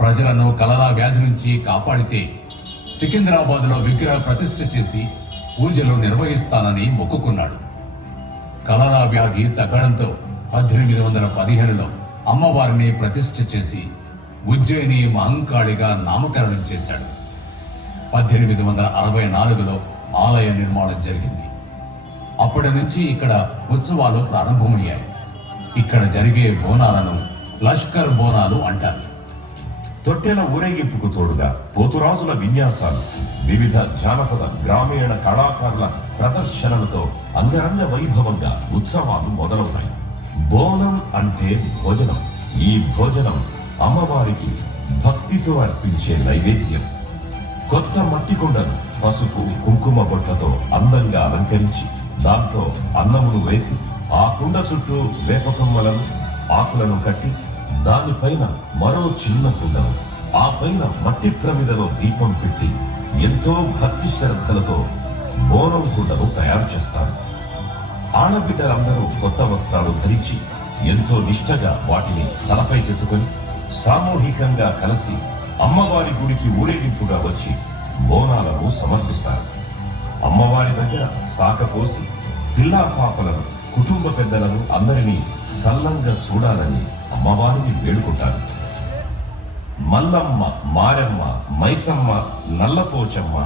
ప్రజలను కలరా వ్యాధి నుంచి కాపాడితే సికింద్రాబాద్లో విగ్రహ ప్రతిష్ఠ చేసి పూజలు నిర్వహిస్తానని మొక్కుకున్నాడు. కలరా వ్యాధి తగ్గడంతో 1815లో అమ్మవారిని ప్రతిష్ఠ చేసి ఉజ్జయిని మహంకాళిగా నామకరణం చేశాడు. 1864లో ఆలయ నిర్మాణం జరిగింది. అప్పటి నుంచి ఇక్కడ ఉత్సవాలు ప్రారంభమయ్యాయి. ఇక్కడ జరిగే బోనాలను లష్కర్ బోనాలు అంటారు. తొట్టెల ఊరేగింపుకు తోడుగా పోతురాజుల విన్యాసాలు, వివిధ జానపద గ్రామీణ కళాకారుల ప్రదర్శనలతో అంగరంగ వైభవంగా ఉత్సవాలు మొదలవుతాయి. బోనం అంటే భోజనం. ఈ భోజనం అమ్మవారికి భక్తితో అర్పించే నైవేద్యం. కొత్త మట్టి కుండను పసుపు కుంకుమ బొట్లతో అందంగా అలంకరించి దాంట్లో అన్నమును వేసి ఆ కుండ చుట్టూ వేపకొమ్మలను ఆకులను కట్టి దానిపైన మరో చిన్న కుండను, ఆ పైన మట్టి ప్రమిదలో దీపం పెట్టి ఎంతో భక్తి శ్రద్ధలతో బోనం కుండను తయారు చేస్తారు. ఆడబిడ్డలందరూ కొత్త వస్త్రాలు ధరించి ఎంతో నిష్టగా వాటిని తలపైకెత్తుకొని సామూహికంగా కలిసి అమ్మవారి గుడికి ఊరేగింపుగా వచ్చి బోనాలను సమర్పిస్తారు. అమ్మవారి దగ్గర సాకపోసి పిల్లా పాపలను, కుటుంబ పెద్దలను అందరినీ సల్లంగా చూడాలని అమ్మవారిని వేడుకుంటారు. మల్లమ్మ, మారమ్మ, మైసమ్మ, నల్లపోచమ్మ,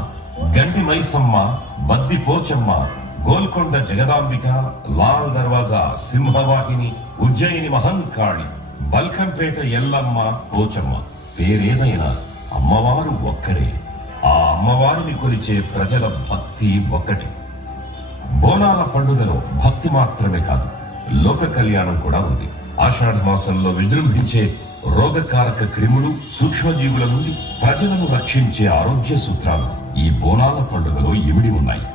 గండి మైసమ్మ, బద్ది పోచమ్మ, గోల్కొండ జగదాంబిక, లాల్ దర్వాజా సింహవాహిని, ఉజ్జయిని మహంకాళి, బల్కంపేట ఎల్లమ్మ, పోచమ్మ, పేరేదైనా అమ్మవారు ఒక్కడే. ఆ అమ్మవారిని కొలిచే ప్రజల భక్తి ఒక్కటి. బోనాల పండుగలో భక్తి మాత్రమే కాదు, లోక కళ్యాణం కూడా ఉంది. ఆషాఢ మాసంలో విజృంభించే రోగకారక క్రిములు, సూక్ష్మజీవుల నుండి ప్రజలను రక్షించే ఆరోగ్య సూత్రాలు ఈ బోనాల పండుగలో ఇమిడి ఉన్నాయి.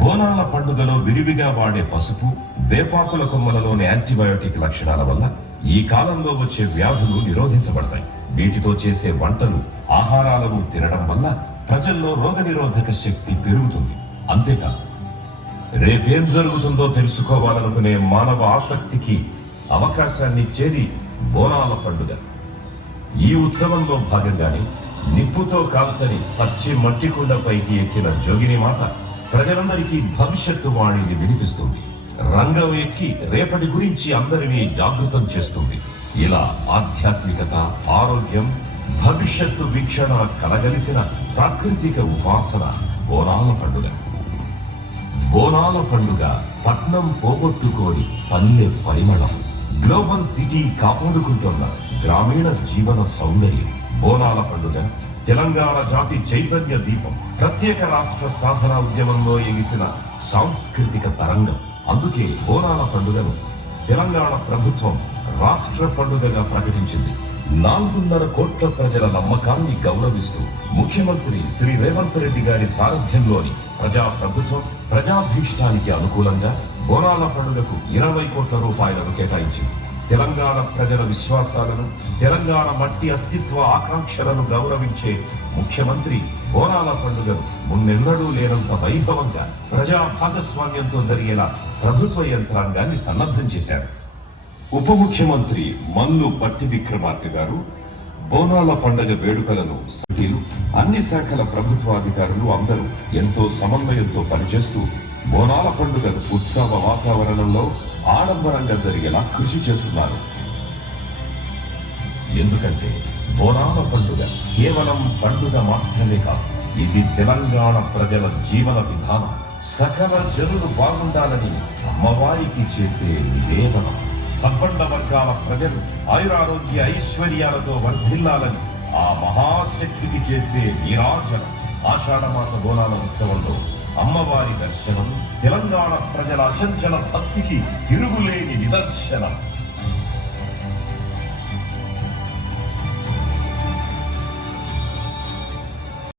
బోనాల పండుగలో విరివిగా వాడే పసుపు, వేపాకుల కొమ్మలలోని యాంటీబయోటిక్ లక్షణాల వల్ల ఈ కాలంలో వచ్చే వ్యాధులు నిరోధించబడతాయి. వీటితో చేసే వంటలు, ఆహారాలను తినడం వల్ల ప్రజల్లో రోగనిరోధక శక్తి పెరుగుతుంది. అంతేకాదు, రేపేం జరుగుతుందో తెలుసుకోవాలనుకునే మానవ ఆసక్తికి అవకాశాన్ని ఇచ్చేది బోనాల పండుగ. ఈ ఉత్సవంలో భాగంగానే నిప్పుతో కాల్చని పచ్చి మట్టి కుండపైకి ఎక్కిన జోగిని మాత ప్రజలందరికీ భవిష్యత్తు వాణిని వినిపిస్తుంది. రంగం ఎక్కి రేపటి గురించి అందరినీ జాగృతం చేస్తుంది. ఇలా ఆధ్యాత్మికత, ఆరోగ్యం, భవిష్యత్తు వీక్షణ కలగలిసిన ప్రాకృతిక ఉపాసన బోనాల పండుగ. బోనాల పండుగ పట్నం పోగొట్టుకోని పల్లె పరిమళం, గ్లోబల్ సిటీ కాపాడుకుంటున్న గ్రామీణ జీవన సౌందర్యం. బోనాల పండుగ తెలంగాణ జాతి చైతన్య దీపం, ప్రత్యేక రాష్ట్ర సాధన ఉద్యమంలో ఎగిసిన సాంస్కృతిక తరంగం. అందుకే బోనాల పండుగను తెలంగాణ ప్రభుత్వం రాష్ట్ర పండుగగా ప్రకటించింది. 4.5 కోట్ల ప్రజల నమ్మకాన్ని గౌరవిస్తూ ముఖ్యమంత్రి శ్రీ రేవంత్ రెడ్డి గారి సారథ్యంలోని ప్రజా ప్రభుత్వం ప్రజాభీష్టానికి అనుకూలంగా బోనాల పండుగకు 20 కోట్ల రూపాయలను కేటాయించింది. తెలంగాణ ప్రజల విశ్వాసాలను, తెలంగాణ మట్టి అస్తిత్వ ఆకాంక్షలను గౌరవించే ముఖ్యమంత్రి బోనాల పండుగను మున్నెన్నడూ లేనంత వైభవంగా ప్రజా భాగస్వామ్యంతో జరిగేలా ప్రభుత్వ యంత్రాంగాన్ని సన్నద్ధం చేశారు. ఉప ముఖ్యమంత్రి మల్లు పట్టి విక్రమార్క గారు బోనాల పండుగ వేడుకలను అన్ని శాఖల ప్రభుత్వాధికారులు అందరూ ఎంతో సమన్వయంతో పనిచేస్తూ బోనాల పండుగను ఉత్సవ వాతావరణంలో ఆడంబరంగా జరిగేలా కృషి చేస్తున్నారు. ఎందుకంటే బోనాల పండుగ కేవలం పండుగ మాత్రమే కాదు, ఇది తెలంగాణ ప్రజల జీవన విధానం. సకల జనులు బాగుండాలని అమ్మవారికి చేసే నివేదనం. సంపన్న వర్గాల ప్రజలు ఆయురారోగ్య ఐశ్వర్యాలతో వర్ధిల్లాలని ఆ మహాశక్తికి చేసే నీరాజనం. ఆషాఢమాస బోనాల ఉత్సవంలో అమ్మవారి దర్శనం తెలంగాణ ప్రజల అచంచల భక్తికి తిరుగులేని నిదర్శనం.